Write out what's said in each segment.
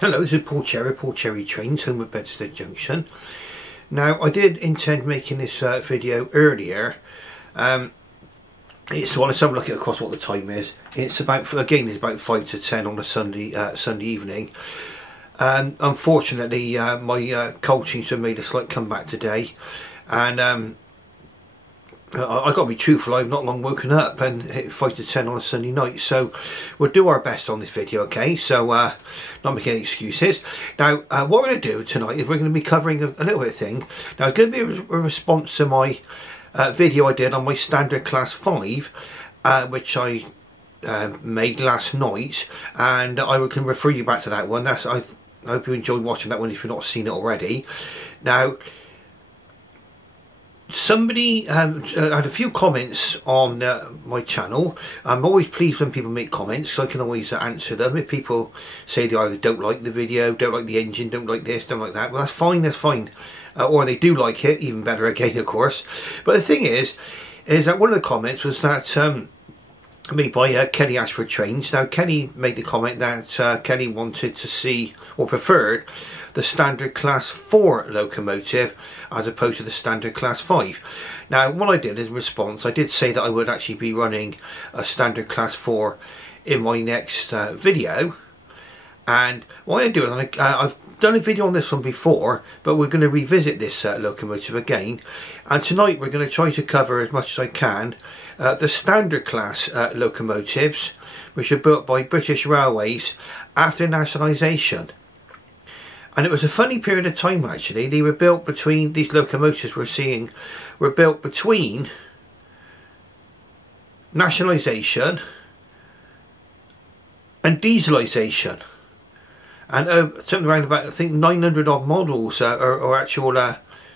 Hello, this is Paul Cherry Trains, home at Bedstead Junction. Now, I did intend making this video earlier. So let's have a look at across what the time is. It's about, again, it's about 5 to 10 on a Sunday evening. And unfortunately, my cold seems to have made a slight comeback today. And I've got to be truthful, I've not long woken up and hit 5 to 10 on a Sunday night, so we'll do our best on this video, okay? So, not making any excuses. Now, what we're going to do tonight is we're going to be covering a little bit of thing. Now, it's going to be a response to my video I did on my Standard Class 5, which I made last night, and I can refer you back to that one. I hope you enjoyed watching that one if you've not seen it already. Now, somebody had a few comments on my channel. I'm always pleased when people make comments, so I can always answer them. If people say they either don't like the video, don't like the engine, don't like this, don't like that, well, that's fine, that's fine. Or they do like it, even better again, of course. But the thing is that one of the comments was that made by Kenny Ashford Trains. Now, Kenny made the comment that Kenny wanted to see, or preferred, the Standard Class 4 locomotive as opposed to the Standard Class 5. Now, what I did in response, I did say that I would actually be running a Standard Class 4 in my next video. And what I do is I've done a video on this one before, but we're going to revisit this locomotive again. And tonight we're going to try to cover as much as I can the Standard Class locomotives, which are built by British Railways after nationalisation. And it was a funny period of time, actually. They were built between, these locomotives we're seeing were built between nationalisation and dieselisation. And something around about, I think, 900 odd models or actual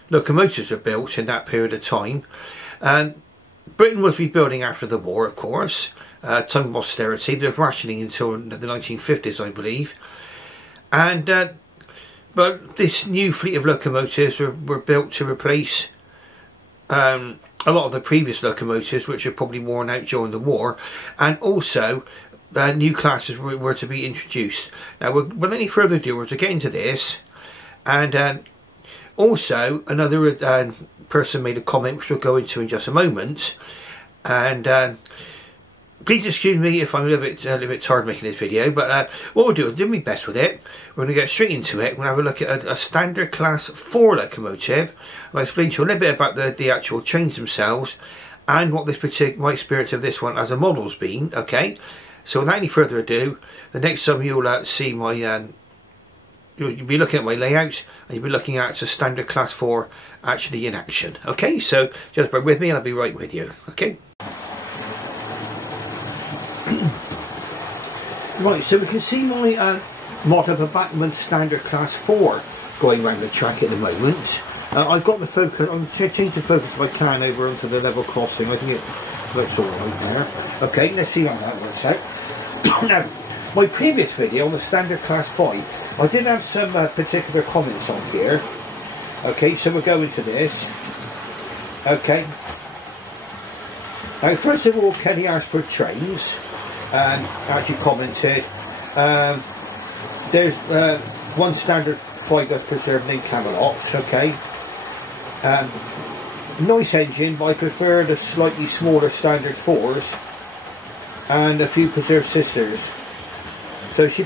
locomotives were built in that period of time. And Britain was rebuilding after the war, of course. Time of austerity. There was rationing until the 1950s, I believe. And but this new fleet of locomotives were built to replace a lot of the previous locomotives, which were probably worn out during the war, and also new classes were to be introduced. Now, without any further ado, we're to get into this. And also, another person made a comment, which we'll go into in just a moment. And please excuse me if I'm a little bit tired making this video, but what we'll do is do my best with it. We're going to get straight into it. We'll have a look at a Standard Class 4 locomotive. I'll explain to you a little bit about the actual trains themselves and what my experience of this one as a model's been. Okay, so without any further ado, the next time you'll see my you'll be looking at my layout, and you'll be looking at a Standard Class 4 actually in action. Okay, so just bear with me and I'll be right with you. Okay. Right, so we can see my model of a Bachmann Standard Class 4 going around the track at the moment. I've got the focus, I'm going to change the focus if I can over onto the level crossing. I think it looks alright there. Okay, let's see how that works out. Now, my previous video on the Standard Class 5, I did have some particular comments on here. Okay, so we'll go into this. Okay. Now, first of all, Kenny Ashford Trains actually commented, there's one Standard 5 that's preserved named Camelot. Okay. Nice engine, but I prefer the slightly smaller Standard 4s and a few preserved sisters. So she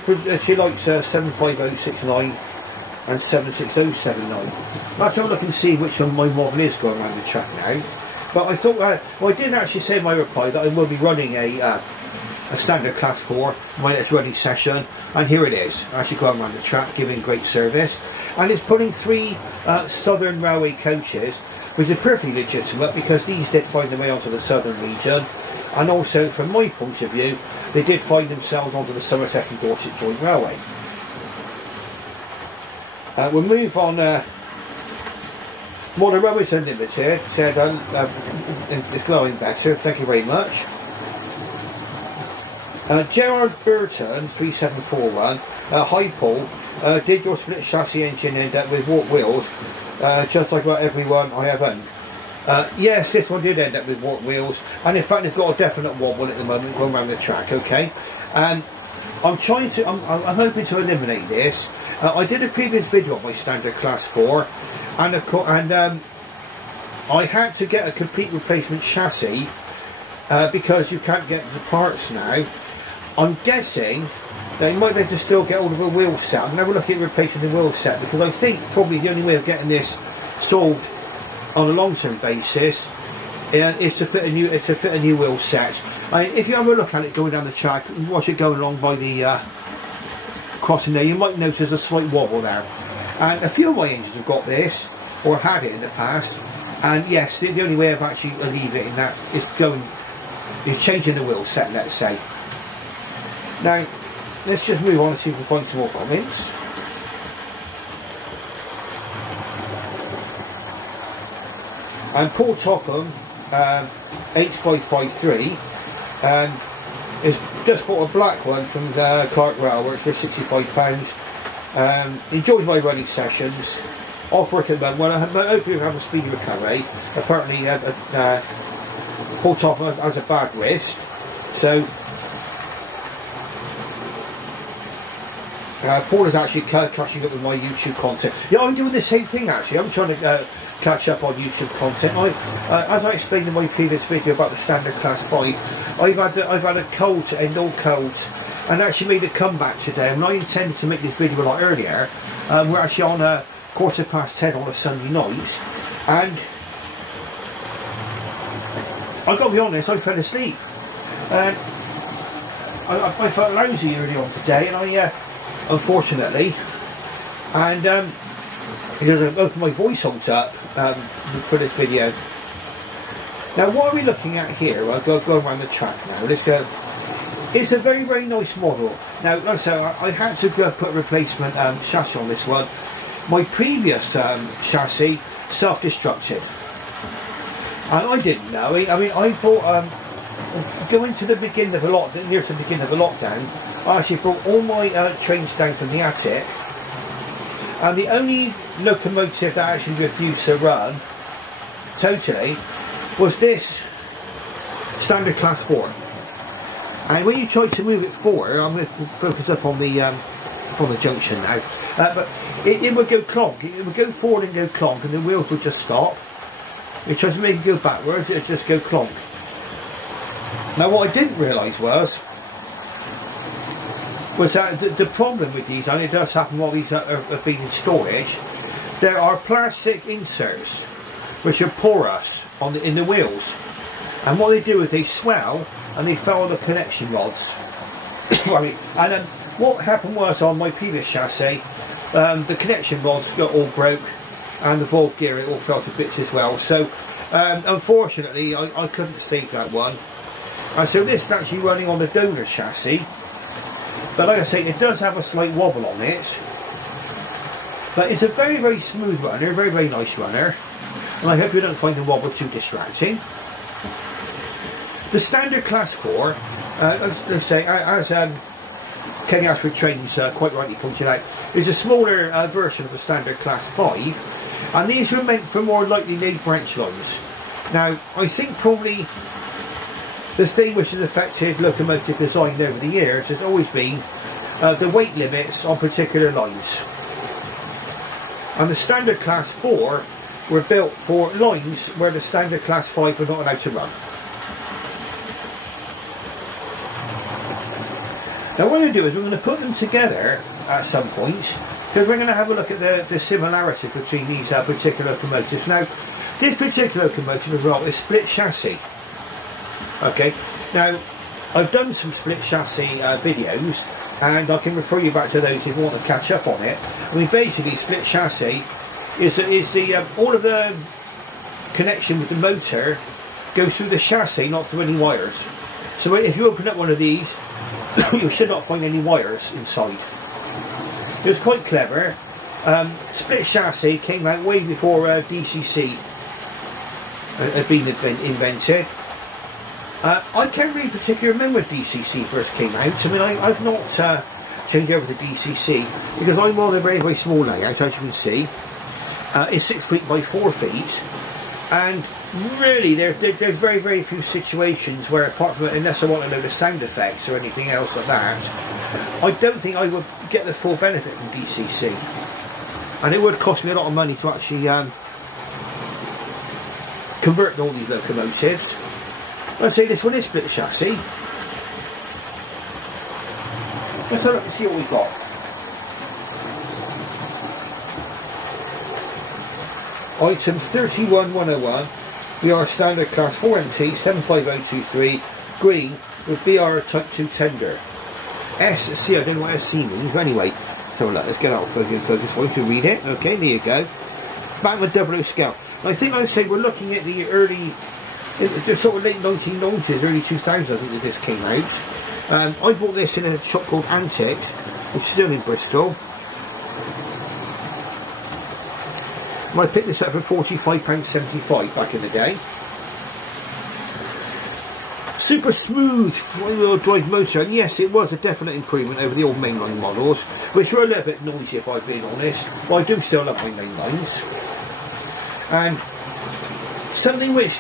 likes 75069 and 76079. That's all I can see which one my model is going around the track now. But I thought, well, I didn't actually say in my reply that I will be running a Standard Class 4, my next running session, and here it is, actually going around the track, giving great service. And it's putting 3 Southern Railway coaches, which is perfectly legitimate because these did find their way onto the Southern region, and also from my point of view, they did find themselves onto the Somerset and Dorset Joint Railway. We'll move on. Modern Railways Unlimited said it's glowing better, thank you very much. Gerard Burton 3741, hi Paul, did your split chassis engine end up with warped wheels, just like about everyone I have owned? Yes, this one did end up with warped wheels, and in fact it's got a definite wobble at the moment going around the track. Okay, and I'm hoping to eliminate this. I did a previous video on my standard class 4, and I had to get a complete replacement chassis because you can't get the parts now. I'm guessing they might be able to still get hold of a wheel set. I'm going to have a look at replacing the wheel set, because I think probably the only way of getting this solved on a long-term basis is to fit a new wheel set. I mean, if you have a look at it going down the track and watch it going along by the crossing there, you might notice a slight wobble there. And a few of my engines have got this, or had it in the past. And yes, the only way of actually alleviating that is changing the wheel set, let's say. Now, let's just move on and see if we can find some more comments. And Paul Topham, H553, has just bought a black one from the Clark Railroad for £65. Enjoys my running sessions. Off work at the moment. Well, I hope you have a speedy recovery. Apparently, Paul Topham has a bad wrist, so Paul is actually catching up with my YouTube content. Yeah, I'm doing the same thing actually. I'm trying to catch up on YouTube content. As I explained in my previous video about the standard class 5, I've had a cold to end all colds, and actually made a comeback today. And I intended to make this video a lot earlier. We're actually on 10:15 on a Sunday night, and I've got to be honest, I fell asleep. And I felt lousy early on today, and I unfortunately, and because I've opened my voice out up for this video. Now, what are we looking at here? I'll go around the track now. Let's go. It's a very, very nice model. Now, like I said, I had to go put a replacement chassis on this one. My previous chassis self-destructed, and I didn't know. I mean, I bought going to the beginning of the near to the beginning of the lockdown. I actually brought all my trains down from the attic, and the only locomotive that actually refused to run totally was this standard class 4. And when you try to move it forward, I'm going to focus up on the junction now, but it would go clonk. It would go forward and go clonk, and the wheels would just stop. You try to make it go backwards, it would just go clonk. Now, what I didn't realise was that the problem with these, and it does happen while these have been in storage, there are plastic inserts which are porous in the wheels, and what they do is they swell and they foul the connection rods. And what happened was, on my previous chassis, the connection rods got all broke, and the valve gear, it all fell to bits as well. So unfortunately I couldn't save that one, and so this is actually running on the donor chassis. But like I say, it does have a slight wobble on it, but it's a very, very smooth runner, very, very nice runner, and I hope you don't find the wobble too distracting. The standard class 4, let's say, as Kenny Ashford Trains quite rightly pointed out, is a smaller version of the standard class 5, and these were meant for more lightly laid branch lines. Now, I think probably the thing which has affected locomotive design over the years has always been the weight limits on particular lines. And the standard class 4 were built for lines where the standard class 5 were not allowed to run. Now, what I'm going to do is we're going to put them together at some point, because we're going to have a look at the similarities between these particular locomotives. Now, this particular locomotive as well is split chassis. Okay, now I've done some split chassis videos, and I can refer you back to those if you want to catch up on it. I mean, basically, split chassis is all of the connection with the motor goes through the chassis, not through any wires. So if you open up one of these, you should not find any wires inside. It was quite clever. Split chassis came out way before DCC had been invented. I can't really particularly remember when DCC first came out. I mean, I've not changed over to DCC because I'm on a very, very small layout, as you can see. It's 6 feet by 4 feet, and really, there's very, very few situations where, apart from, unless I want to know the sound effects or anything else like that, I don't think I would get the full benefit from DCC. And it would cost me a lot of money to actually convert all these locomotives. I'd say this one is split chassis. Let's have a look and see what we've got. Item 31101, BR standard class 4MT 75023, green with BR type 2 tender. SC, I don't know what SC means, but anyway, so let's get out of focus for you to read it. Okay, there you go. Bachmann 00 scale. I think I'd say we're looking at the early, the sort of late 1990s, early 2000s, I think that this came out. I bought this in a shop called Antics, which is still in Bristol. I picked this up for £45.75 back in the day. Super smooth four-wheel drive motor, and yes, it was a definite improvement over the old mainline models, which were a little bit noisy if I've been honest, but I do still love my mainlines. And something which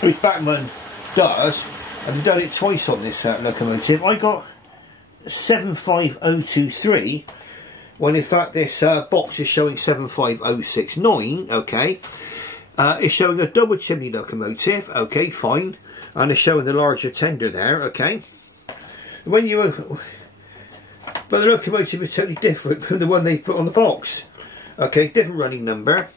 which Bachmann does, and I've done it twice on this locomotive, I got 75023, when in fact this box is showing 75069, okay. It's showing a double chimney locomotive, okay, fine, and it's showing the larger tender there, okay. When you, but the locomotive is totally different from the one they put on the box, okay, different running number.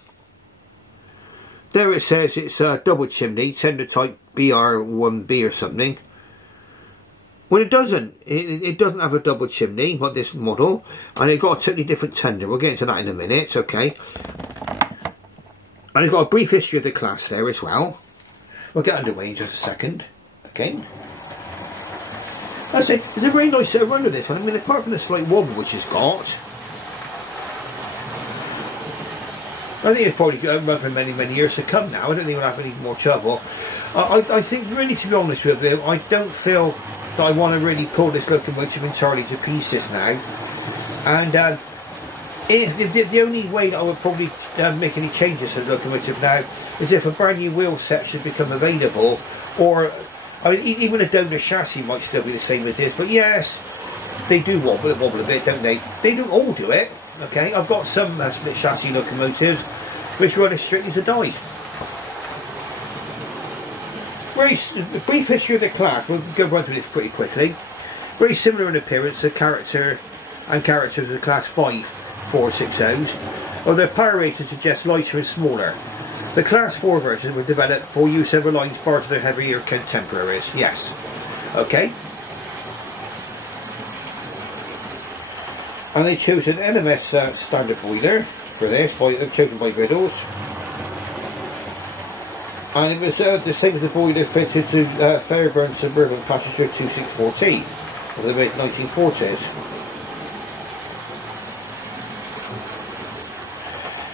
There it says it's a double chimney, tender type BR1B or something. Well, it doesn't. It doesn't have a double chimney, like this model, and it's got a totally different tender. We'll get into that in a minute, okay. And it's got a brief history of the class there as well. We'll get underway in just a second, okay. I say, there's a very nice run of this one. I mean, apart from the slight wobble which it's got, I think it's probably going to run for many, many years to come now. I don't think we'll have any more trouble. I think, really, to be honest with you, I don't feel that I want to really pull this locomotive entirely to pieces now. And the only way that I would probably make any changes to the locomotive now is if a brand new wheel set should become available, or I mean, even a donor chassis might still be the same as this. But yes, they do wobble a bit, don't they? They don't all do it. Okay, I've got some split chassis locomotives which run as strictly as a die. Very brief history of the class. We'll go run through this pretty quickly. Very similar in appearance to characters of the class 5 460s, although power rating suggests lighter and smaller. The class 4 versions were developed for use over lines prior to their heavier contemporaries. Yes. Okay. And they chose an NMS standard boiler for this, chosen by Riddles. And it was the same as the boiler fitted to Fairburn Suburban Passenger 2614 of the mid-1940s.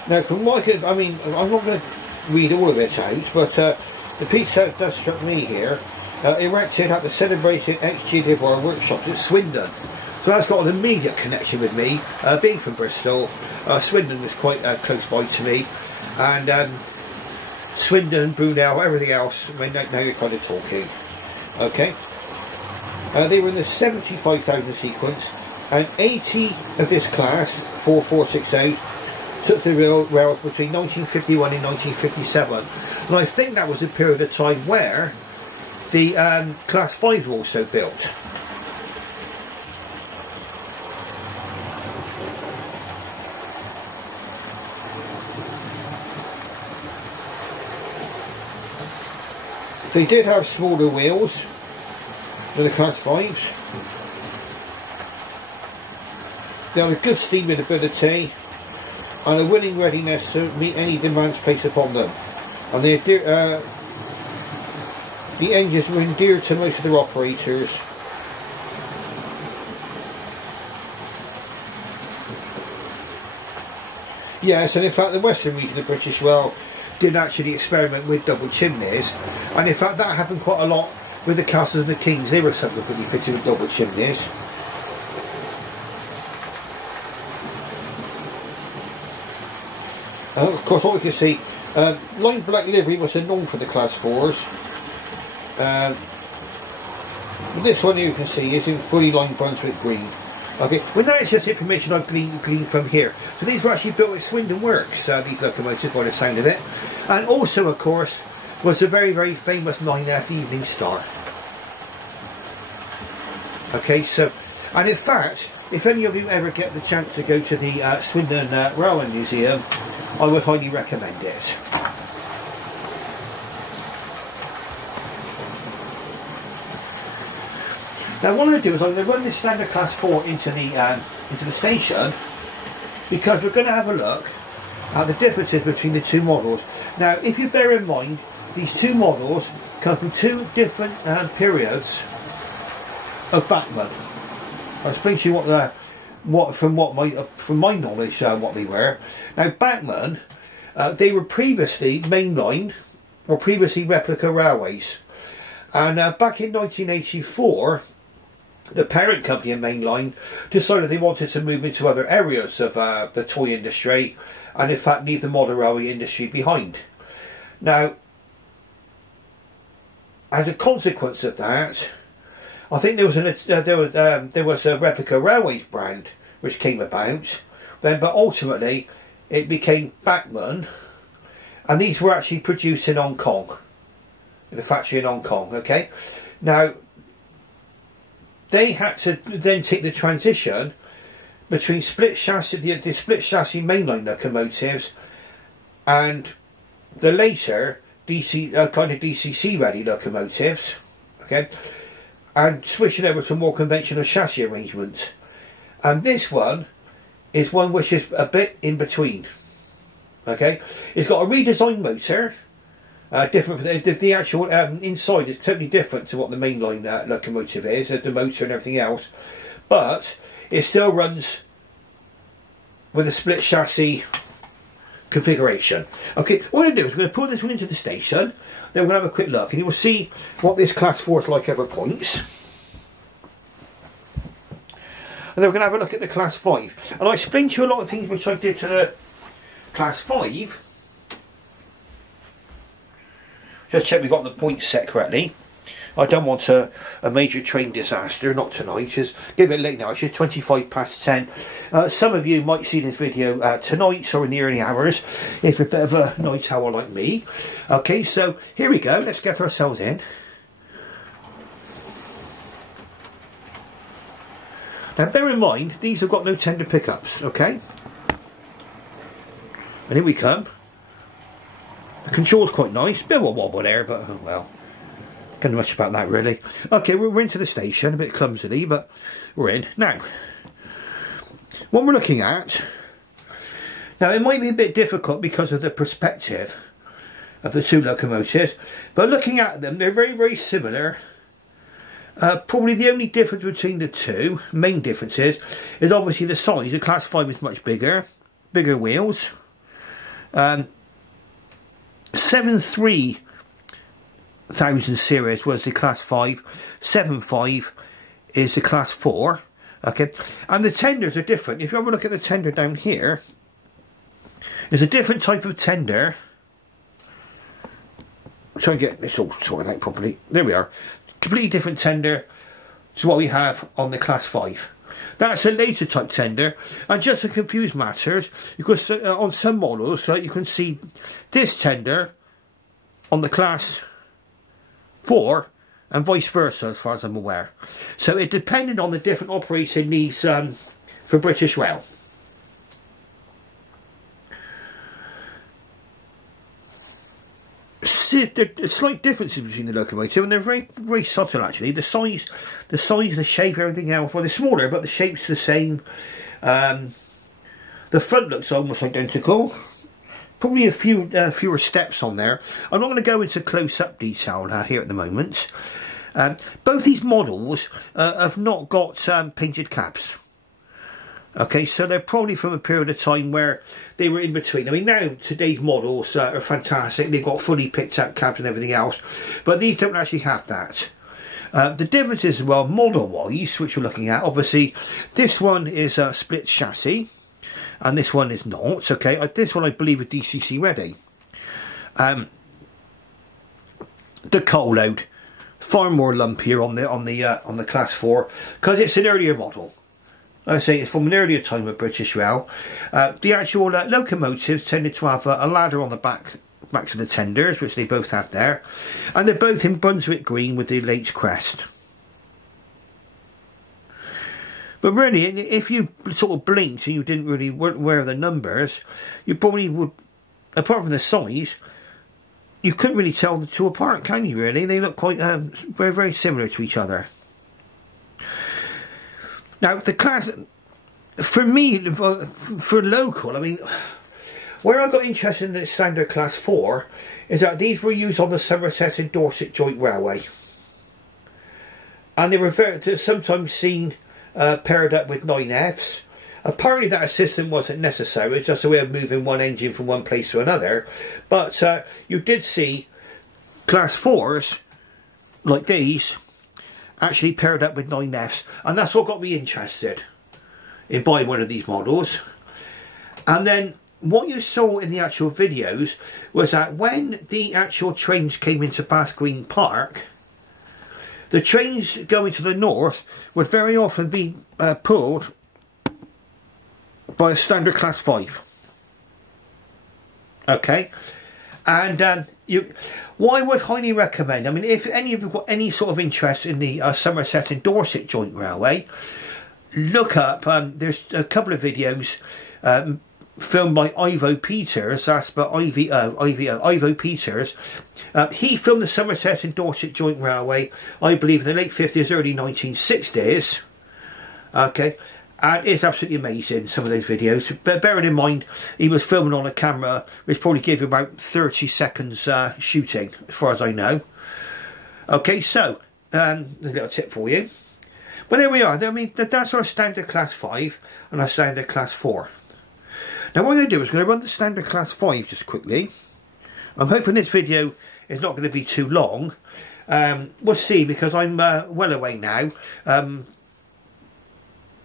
Now, from what I mean, I'm not going to read all of it out, but the piece that does struck me here, erected at the celebrated XG workshops at Swindon. So that's got an immediate connection with me, being from Bristol. Swindon was quite close by to me, and Swindon, Brunel, everything else, I mean, now you're kind of talking. Okay. They were in the 75,000 sequence, and 80 of this class, 4468, took the rails between 1951 and 1957. And I think that was a period of time where the class 5 were also built. They did have smaller wheels than the class 5s. They had a good steaming ability and a willing readiness to meet any demands placed upon them. And the engines were endeared to most of their operators. Yes, and in fact the western region of British Rail did actually experiment with double chimneys, and in fact that happened quite a lot with the Castles and the Kings. They were subsequently fitted with double chimneys. Of course, what we can see, line black livery was a norm for the Class 4s. This one you can see is in fully lined Brunswick green. Okay, well that is just information I've gleaned from here. So these were actually built at Swindon Works, these locomotives, by the sound of it. And also, of course, was the very, very famous 9F Evening Star. Okay, so, and in fact, if any of you ever get the chance to go to the Swindon Railway Museum, I would highly recommend it. Now what I'm going to do is I'm going to run this standard Class 4 into the station, because we're going to have a look at the differences between the two models. Now if you bear in mind, these two models come from two different periods of Bachmann. I'll explain to you from my knowledge what they were. Now Bachmann, they were previously mainline or previously replica railways, and back in 1984 the parent company in mainline decided they wanted to move into other areas of the toy industry, and in fact leave the model railway industry behind. Now, as a consequence of that, I think there was a replica railways brand which came about then, but ultimately it became Bachmann, and these were actually produced in Hong Kong, in a factory in Hong Kong. Okay, now they had to then take the transition between split chassis, the split chassis mainline locomotives, and the later kind of DCC ready locomotives, okay, and switching over to more conventional chassis arrangements. And this one is one which is a bit in between. Okay, it's got a redesigned motor. Different, the actual inside is totally different to what the mainline locomotive is, the motor and everything else, but it still runs with a split chassis configuration. Okay, what we're going to do is we're going to put this one into the station, then we're going to have a quick look, and you will see what this Class 4 is like over points. And then we're going to have a look at the Class 5. And I explained to you a lot of things which I did to the Class 5. Just check we've got the points set correctly. I don't want a major train disaster, not tonight. It's getting a bit late now, it's just 25 past 10. Some of you might see this video tonight or in the early hours, if you're a bit of a night owl like me. Okay, so here we go, let's get ourselves in. Now bear in mind, these have got no tender pickups, okay? And here we come. The control's quite nice, bit of a wobble there, but oh well, can't do much about that really. Okay, we're into the station, a bit clumsily, but we're in. Now, what we're looking at, now it might be a bit difficult because of the perspective of the two locomotives, but looking at them, they're very, very similar. Probably the only difference between the two, main differences, is obviously the size. The Class 5 is much bigger wheels. 73,000 series was the Class 5, 75 is the Class 4, okay, and the tenders are different. If you have a look at the tender down here, there's a different type of tender. Try and get this all sorted out properly. There we are. Completely different tender to what we have on the Class 5. That's a later type tender, and just to confuse matters, because on some models you can see this tender on the Class 4 and vice versa as far as I'm aware. So it depended on the different operating needs for British Rail. There's slight differences between the locomotive, and they're very, very subtle actually. The size, the shape, everything else. Well, they're smaller, but the shape's the same. The front looks almost identical. Probably a few fewer steps on there. I'm not going to go into close-up detail here at the moment. Both these models have not got painted cabs. Okay, so they're probably from a period of time where they were in between. I mean, now today's models are fantastic. They've got fully picked up cabs and everything else, but these don't actually have that. The differences, well, model-wise, which we're looking at, obviously, this one is a split chassis. and this one is not. Okay, this one I believe is DCC ready. The coal load far more lumpier on the Class 4 because it's an earlier model. Like I say, it's from an earlier time of British Rail. The actual locomotives tended to have a ladder on the back of the tenders, which they both have there, and they're both in Brunswick green with the Lates crest. But really, if you sort of blinked and you didn't really weren't aware of the numbers, you probably would, apart from the size, you couldn't really tell the two apart, can you really? They look quite very, very similar to each other. Now, the class, for me, for local, I mean, where I got interested in the standard Class 4 is that these were used on the Somerset and Dorset Joint Railway. And they were sometimes seen paired up with 9Fs. Apparently that system wasn't necessary, it's just a way of moving one engine from one place to another. But you did see Class 4s, like these, actually paired up with 9Fs. And that's what got me interested in buying one of these models. And then what you saw in the actual videos was that when the actual trains came into Bath Green Park, the trains going to the north would very often be pulled by a standard Class 5. Okay, and what I would highly recommend, I mean, if any of you have got any sort of interest in the Somerset and Dorset Joint Railway, look up, there's a couple of videos filmed by Ivo Peters, that's by Ivo Peters. He filmed the Somerset and Dorset Joint Railway, I believe, in the late 50s, early 1960s. Okay, and it's absolutely amazing, some of those videos. But bearing in mind, he was filming on a camera which probably gave him about 30 seconds shooting, as far as I know. Okay, so, a little tip for you. But there we are. I mean, that's our standard Class 5 and our standard Class 4. Now what I'm going to do is I'm going to run the standard Class 5 just quickly. I'm hoping this video is not going to be too long. We'll see, because I'm well away now.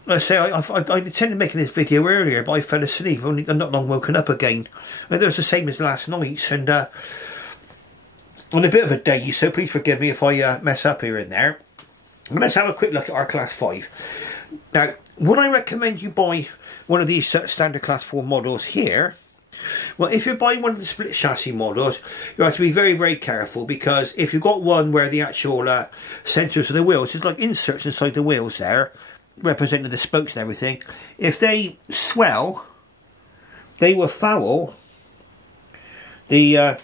Let's say I intended making this video earlier, but I fell asleep. I'm not long woken up again. And it was the same as last night, and on a bit of a day, so please forgive me if I mess up here and there. But let's have a quick look at our Class 5. Now, would I recommend you buy one of these standard Class 4 models here? Well, if you're buying one of the split chassis models, you have to be very, very careful, because if you've got one where the actual centres of the wheels, it's like inserts inside the wheels there, representing the spokes and everything, if they swell, they will foul the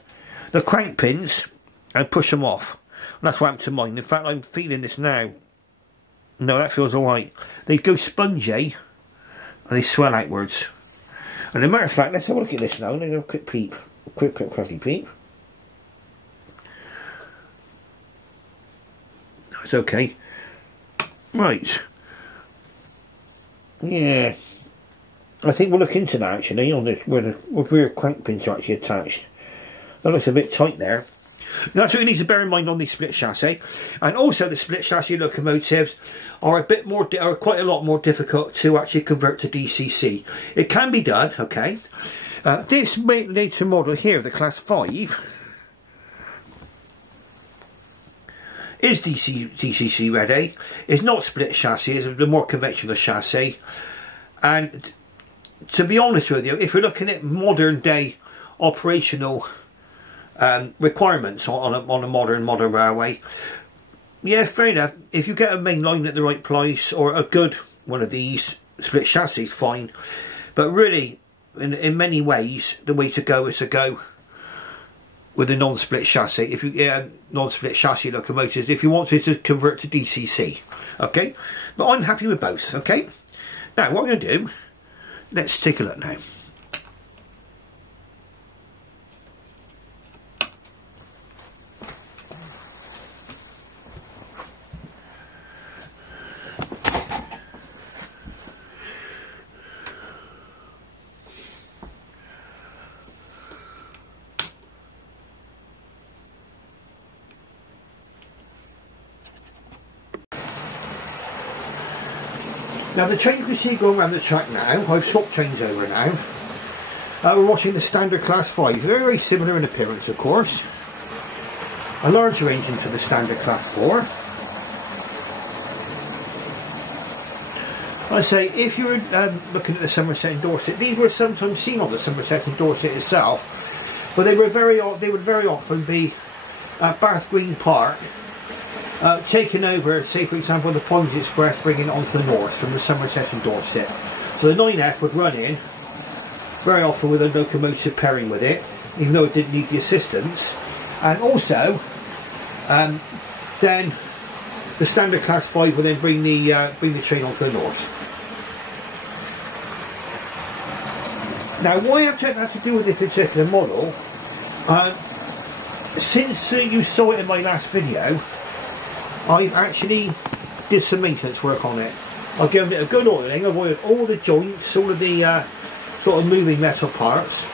crank pins and push them off. And that's what happened to mine. In fact, I'm feeling this now. No, that feels alright. They go spongy and they swell outwards. And as a matter of fact, let's have a look at this now. Let's have a quick peep. Quick peep. That's okay. Right. Yeah. I think we'll look into that actually, on this, where the rear crank pins are actually attached. That looks a bit tight there. That's what you need to bear in mind on the split chassis. And also the split chassis locomotives are quite a lot more difficult to actually convert to DCC. It can be done, okay. This later model here, the Class 5, is DCC ready. It's not split chassis, it's the more conventional chassis. And to be honest with you, if you're looking at modern day operational requirements on a modern railway, yeah, fair enough. If you get a main line at the right price, or a good one of these split chassis, fine. But really, in many ways, the way to go is to go with a non-split chassis. If you non-split chassis locomotives, if you wanted to convert to DCC, okay. But I'm happy with both. Okay. Now, what I'm going to do, let's take a look now. Now the train you can see going around the track now, I've swapped trains over now. We're watching the standard class 5, very, very similar in appearance of course. A larger engine to the standard class 4. I say, if you're looking at the Somerset and Dorset, these were sometimes seen on the Somerset and Dorset itself, but they would very often be at Bath Green Park, taking over, say for example, the Pond Express, bringing it onto the north from the Somerset and Dorset. So the 9F would run in, very often with a locomotive pairing with it, even though it didn't need the assistance, and also then the standard class 5 will then bring the train onto the north. Now, why I've taken that to do with this particular model, since you saw it in my last video, I've actually did some maintenance work on it. I've given it a good oiling, I've oiled all the joints, all of the sort of moving metal parts.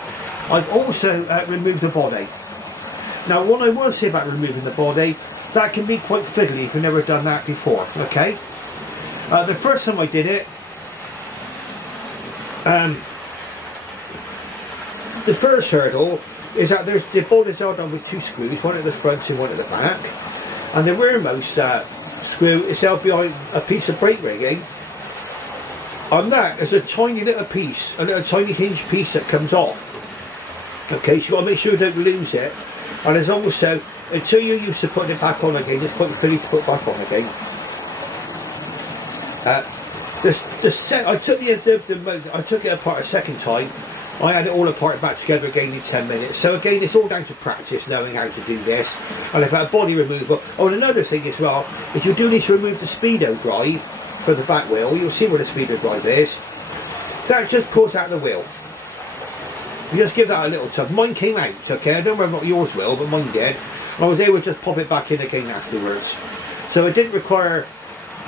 I've also removed the body. Now, what I will say about removing the body, that can be quite fiddly if you've never done that before, okay? The first time I did it, the first hurdle is that the bodies are done with 2 screws, one at the front and one at the back, and the rearmost screw is held behind a piece of brake rigging, and that is a tiny little piece, a little tiny hinge piece that comes off. Okay, so you've got to make sure you don't lose it, and there's also, until you're used to putting it back on again, it's quite fiddly to put back on again. I took it apart a second time. I had it all apart back together again in 10 minutes. So again, it's all down to practice, knowing how to do this. And if a body removal. Oh, and another thing as well, if you do need to remove the speedo drive for the back wheel, you'll see where the speedo drive is. That just pulls out the wheel. You just give that a little tug. Mine came out, okay? I don't remember what yours will, but mine did. I was able to just pop it back in again afterwards. So it didn't require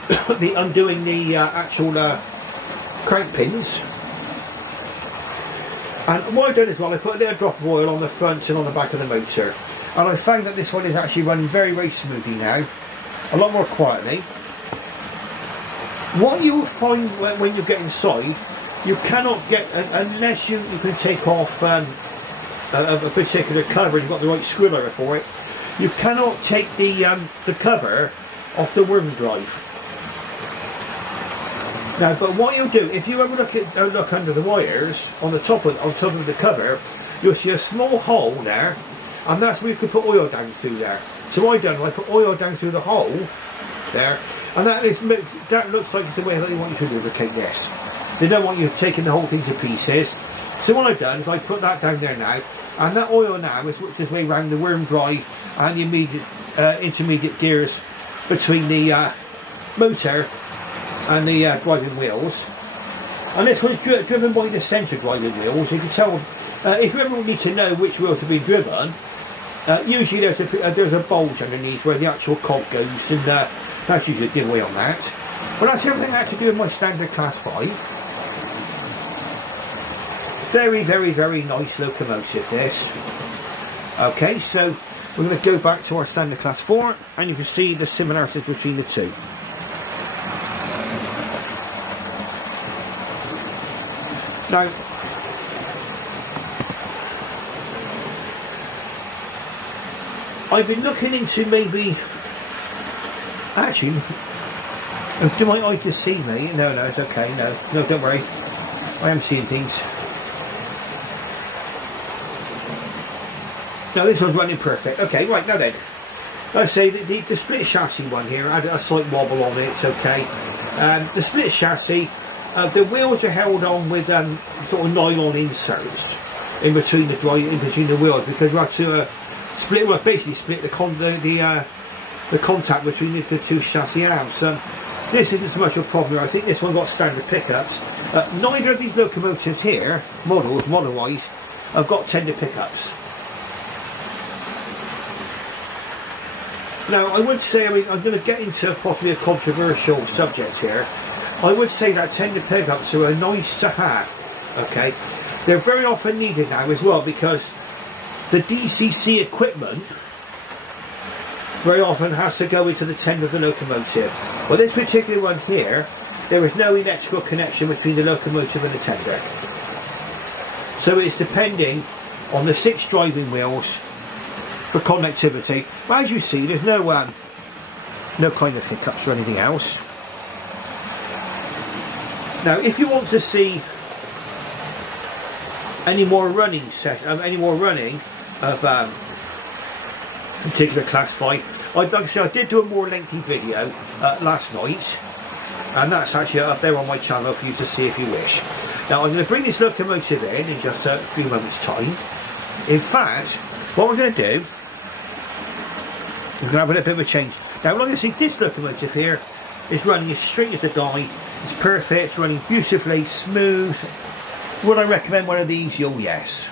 the undoing the actual crank pins. And what I've done as well, I put a little drop of oil on the front and on the back of the motor. And I found that this one is actually running very, very smoothly now. A lot more quietly. What you will find when you get inside, you cannot get, unless you can take off a particular cover and you've got the right screwdriver for it, you cannot take the cover off the worm drive. Now, but what you'll do, if you ever look under the wires on the top of the cover, you'll see a small hole there, and that's where you can put oil down through there. So what I've done, I put oil down through the hole there, and that looks like the way that they want you to lubricate this. They don't want you taking the whole thing to pieces. So what I've done is I put that down there now, and that oil now is worked its way around the worm drive and the intermediate gears between the motor and the driving wheels. And this was driven by the centre driving wheels. You can tell, if you ever need to know which wheel to be driven, usually there's a bulge underneath where the actual cog goes, and that's usually a giveaway on that. But that's everything I had to do with my standard class 5. Very, very, very nice locomotive this. Okay, so we're going to go back to our standard class 4, and you can see the similarities between the two. Now, I've been looking into maybe, actually, do my eye just see me? No, it's okay, no, don't worry, I am seeing things. Now this one's running perfect. Okay, right, now then, I say the split chassis one here, I had a slight wobble on it, it's okay. The split chassis, the wheels are held on with sort of nylon inserts in between the wheels, because we have to basically split the contact between the two chassis arms. This isn't so much a problem. I think this one got standard pickups. Neither of these locomotives here, model-wise, have got tender pickups. Now, I would say, I mean, I'm going to get into possibly a controversial subject here. I would say that tender pickups are nice to have, okay? They're very often needed now as well, because the DCC equipment very often has to go into the tender of the locomotive. Well, this particular one here there is no electrical connection between the locomotive and the tender. So it's depending on the 6 driving wheels for connectivity. But as you see, there's no kind of hiccups or anything else. Now, if you want to see any more running of particular class 5, like I said, I did do a more lengthy video last night, and that's actually up there on my channel for you to see if you wish. Now I'm going to bring this locomotive in just a few moments time. In fact, what we're going to do, we're going to have a little bit of a change. Now like I say, this locomotive here is running as straight as a die. It's perfect, it's running beautifully, smooth. Would I recommend one of these? Oh yes.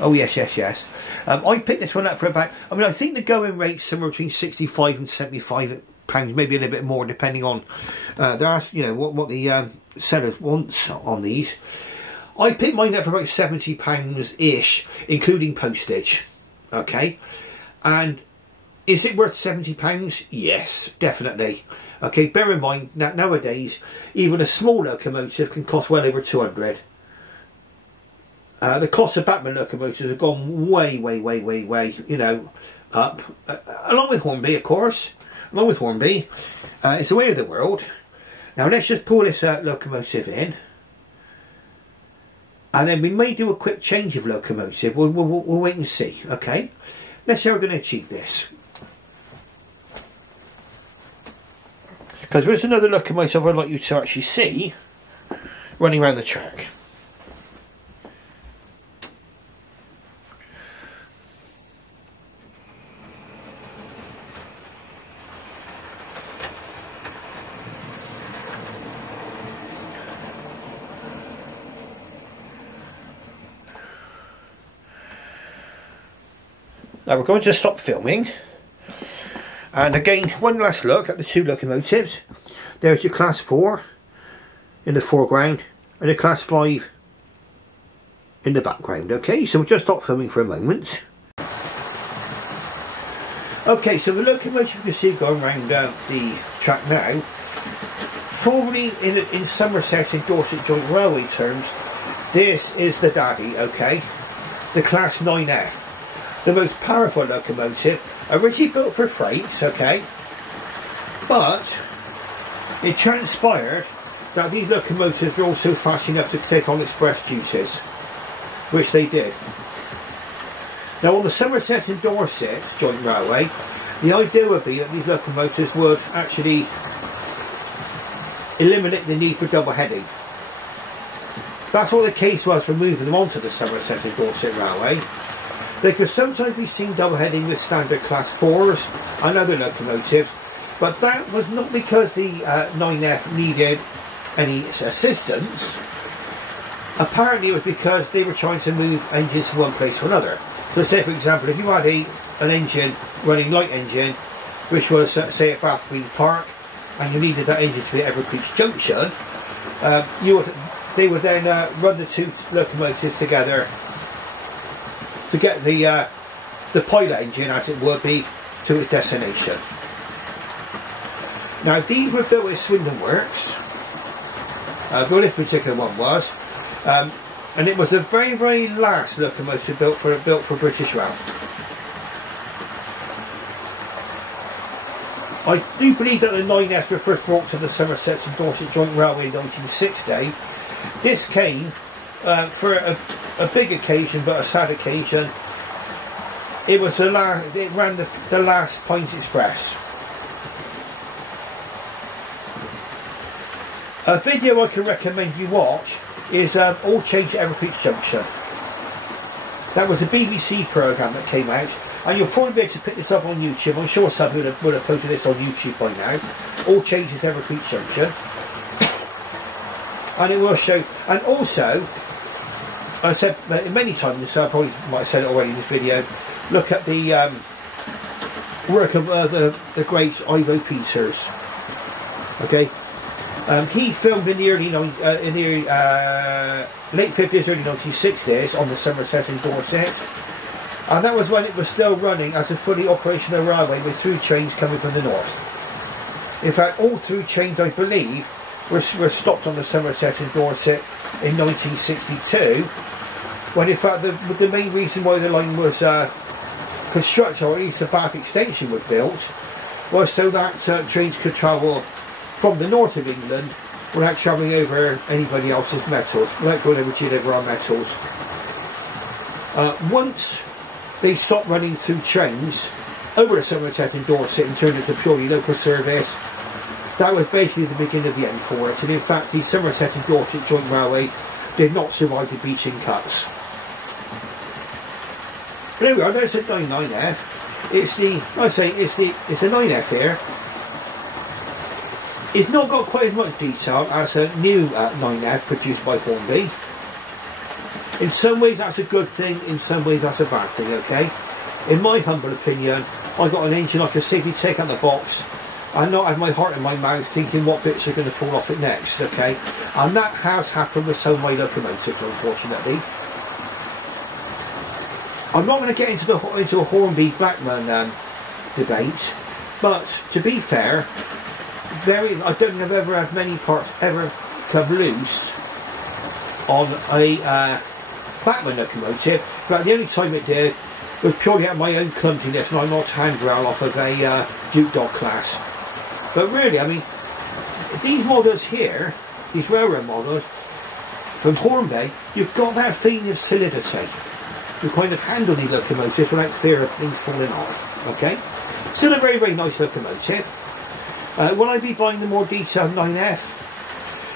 Oh yes, yes, yes. I picked this one up for about, I mean, I think the going rate's somewhere between 65 and 75 pounds, maybe a little bit more, depending on what the sellers wants on these. I picked mine up for about £70-ish, including postage. Okay, and is it worth £70? Yes, definitely. Okay, bear in mind that nowadays even a small locomotive can cost well over 200. The cost of Bachmann locomotives have gone way, up. Along with Hornby, of course. Along with Hornby. It's the way of the world. Now let's just pull this locomotive in. And then we may do a quick change of locomotive. We'll wait and see, okay? Let's see how we're going to achieve this. Because there's another locomotive I'd like you to actually see running around the track. Now we're going to stop filming, and again one last look at the 2 locomotives. There's your class 4 in the foreground and the class 5 in the background. Okay, so we'll just stop filming for a moment. Okay, so the locomotive you can see going around the track now, probably in Somerset and Dorset Joint Railway terms, this is the daddy, okay, the class 9F. The most powerful locomotive, originally built for freight, okay, but it transpired that these locomotives were also fashioned up to take on express duties, which they did. Now on the Somerset and Dorset Joint Railway, the idea would be that these locomotives would actually eliminate the need for double heading. That's what the case was for moving them onto the Somerset and Dorset Railway. They could sometimes be seen double heading with standard class 4s and other locomotives, but that was not because the 9F needed any assistance. Apparently it was because they were trying to move engines from one place to another. So say for example, if you had an engine running light engine, which was say at Bath Green Park, and you needed that engine to be at Everpeach Junction, they would then run the 2 locomotives together to get the pilot engine, as it would be, to its destination. Now these were built at Swindon Works. But this particular one was, and it was the very last locomotive built for British Rail. I do believe that the 9Fs were first brought to the Somerset and Dorset Joint Railway in 1960. This came for a big occasion, but a sad occasion. It was the last. It ran the last Pines Express. A video I can recommend you watch is All Change at Everpeach Junction. That was a BBC programme that came out, and you'll probably be able to pick this up on YouTube. I'm sure some would have posted this on YouTube by now. All Change at Everpeach Junction. And it will show, and also, I said many times, so I probably might have said it already in this video, look at the work of the great Ivo Peters. Okay, he filmed in the late 50s, early 1960s on the Somerset and Dorset, and that was when it was still running as a fully operational railway with through trains coming from the north. In fact, all through trains, I believe, were stopped on the Somerset and Dorset in 1962, when in fact the main reason why the line was constructed, or at least the Bath extension was built, was so that trains could travel from the north of England without travelling over anybody else's metals, without going over GWR metals. Once they stopped running through trains over the Somerset and Dorset and turned it to purely local service, that was basically the beginning of the end for it. And in fact, the Somerset and Dorset Joint Railway did not survive the beaching cuts. But there we are, there's a 99F. It's the 9F here. It's not got quite as much detail as a new 9F produced by Hornby. In some ways that's a good thing, in some ways that's a bad thing, okay? In my humble opinion, I've got an engine I can safely take out the box and not have my heart in my mouth thinking what bits are going to fall off it next, okay? And that has happened with some of my locomotives, unfortunately. I'm not going to get into a Hornby Bachmann debate, but to be fair, I don't think I've ever had many parts ever come loose on a Bachmann locomotive, but the only time it did was purely out of my own clumsiness, and I knocked handrail off of a Duke Dog class. But really, I mean, these models here, these railroad models from Hornby, you've got that feeling of solidity. You kind of handle these locomotives without fear of things falling off. Okay, still a very, very nice locomotive. Will I be buying the more detailed 9F?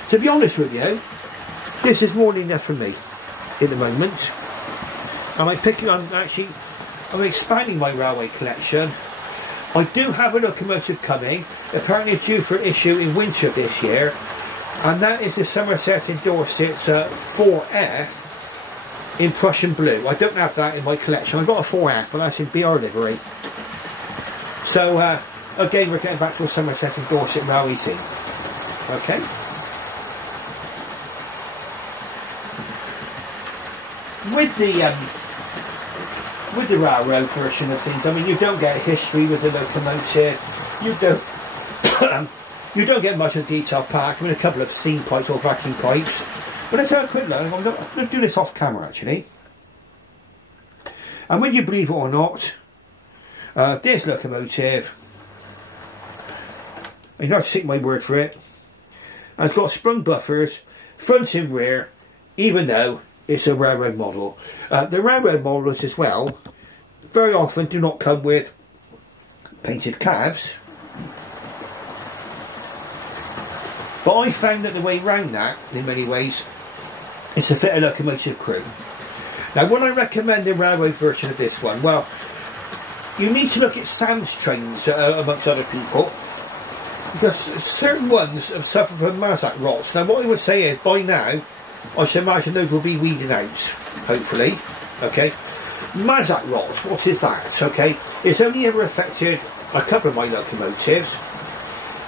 To be honest with you, this is more than enough for me at the moment. I'm expanding my railway collection. I do have a locomotive coming, apparently due for issue in winter of this year, and that is the Somerset and Dorset's 4F in Prussian blue. I don't have that in my collection. I've got a 4F, but that's in BR livery. So again, we're getting back to a Somerset and Dorset railway theme. Okay. With the railroad version of things, I mean, you don't get a history with the locomotive. You don't you don't get much of a detail pack. I mean, a couple of steam pipes or vacuum pipes. But let's have a quick look. I'm going to do this off camera actually. And when you believe it or not, this locomotive, you don't have to take my word for it, and it's got sprung buffers front and rear, even though it's a railroad model. The railroad models as well very often do not come with painted cabs, but I found that the way round that, in many ways, is to fit a locomotive crew. Now, when I recommend the railroad version of this one, well, you need to look at Sam's trains amongst other people, because certain ones have suffered from Mazak rots. Now, what I would say is, by now, I should imagine those will be weeded out, hopefully. Okay, Mazak rot, what is that? Okay, it's only ever affected a couple of my locomotives,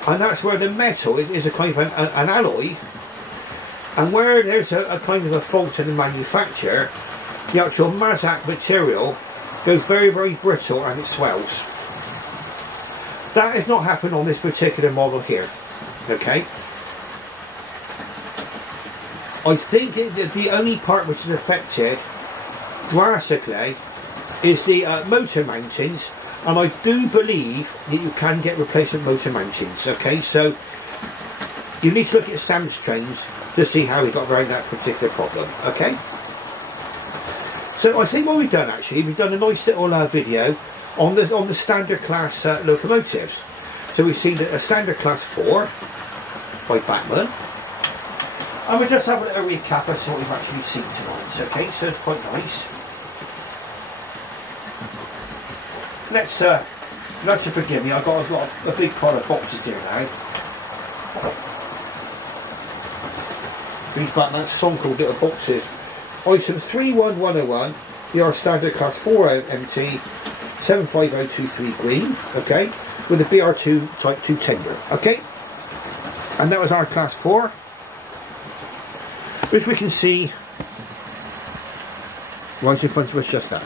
and that's where the metal is a kind of an alloy, and where there's a kind of a fault in the manufacture, the actual Mazak material goes very, very brittle and it swells. That has not happened on this particular model here. Okay, I think the only part which is affected drastically is the motor mountings, and I do believe that you can get replacement motor mountings. Okay, so you need to look at Sam's trains to see how he got around that particular problem. Okay, so I think what we've done actually, we've done a nice little video on the standard class locomotives. So we've seen a standard class 4 by Bachmann, and we'll just have a little recap of what we've actually seen tonight. Okay, so it's quite nice. Let's forgive me, I've got a big pile of boxes here now. These Bachmann song called little boxes. Item 31101, your standard class 4 MT 75023 green, okay, with a BR2 type 2 tender, okay, and that was our class 4, which we can see right in front of us just now.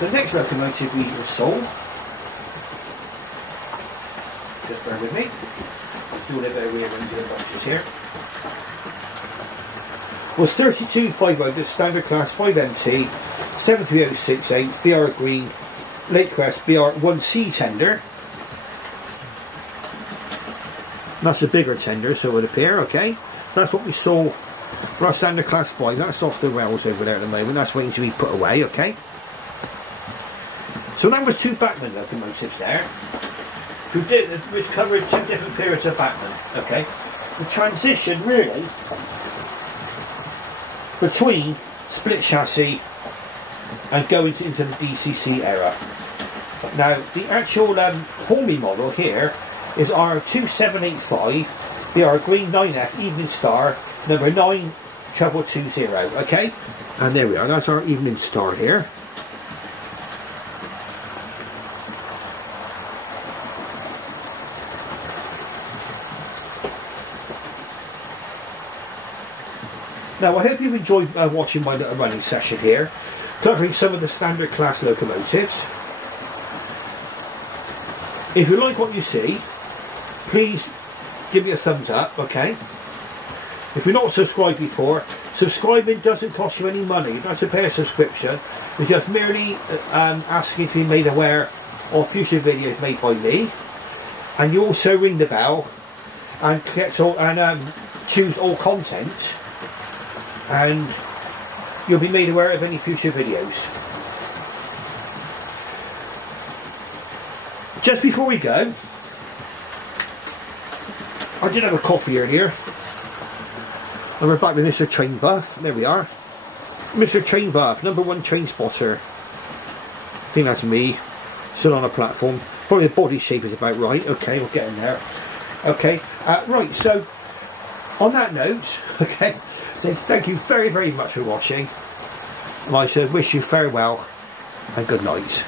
The next locomotive we saw Just bear with me. Do a little bit of rearranging the boxes here. Was 32,500 standard class 5MT 73068 BR green Lakecrest BR1C tender. That's a bigger tender, so it would appear. Okay, that's what we saw for our standard class 5. That's off the rails over there at the moment. That's waiting to be put away. Okay, so that was 2 Bachmann locomotives there. We've covered 2 different periods of Bachmann. Okay, the transition really between split chassis and going into the DCC era. Now the actual Hornby model here is our 2785 BR green 9F evening star number 9220. Okay, and there we are, that's our evening star here. Now I hope you've enjoyed watching my little running session here, covering some of the standard class locomotives. If you like what you see, please give me a thumbs up, okay? If you're not subscribed before, subscribing doesn't cost you any money. You don't have to pay a subscription. It's just merely asking to be made aware of future videos made by me. And you also ring the bell and choose all content, and you'll be made aware of any future videos. Just before we go, I did have a coffee earlier, and we're back with Mr. Train Buff. There we are, Mr. Train Buff, #1 train spotter. I think that's me, still on a platform. Probably the body shape is about right. Okay, we'll get in there. Okay, right, so on that note, okay, so thank you very, very much for watching, and I should wish you farewell and good night.